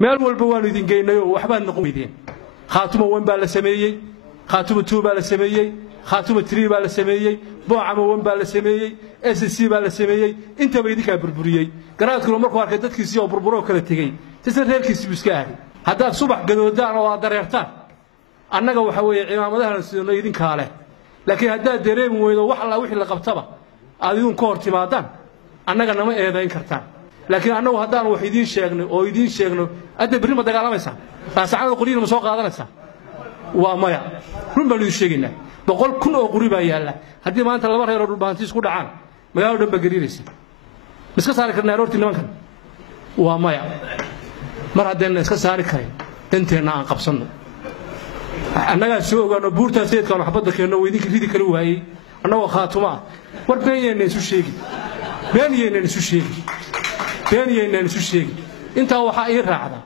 meel walba waan idin geynayo waxbaan noqon weydeen khaatuma wan baa la sameeyay khaatuma 2 baa la sameeyay khaatuma 3 baa la sameeyay boocama wan baa la sameeyay SSC baa la sameeyay inta bay idinka burburiyay garaadkuna markuu arkay dadkiisii oo burburo kala tagay si reerkiisii buu iska ahay hadda subax gadoodaan oo dareertaan annaga waxa weeye ciidamadahan sidoo idinka leh laakiin hadda dareem weydo wax alla wixii la qabtaba aadun ka hortimaadaan annaga nama eedayn kartaan laakiin annagu haddaan wax idin sheegno oo idin sheegno adda bari ma dagaalamaysa saacada qoriina ma soo qaadanaysa waa maya run baan idin sheegaynaa 100,000 oo qori baa yaala haddii maanta laba reer oo dhulbaantiis ku dhacaan magaalada dhan ba gariiraysa iska saari karnaa roorti nimankan waa maya mar haddeen iska saari karin danteena aan qabsano annaga soo ogaano buurta sayidka waxbada keeno weydinka ridi kale waayay annagu khaatuma war beenayeen isu sheegi beenayeen isu sheegi inta waxa ay raacda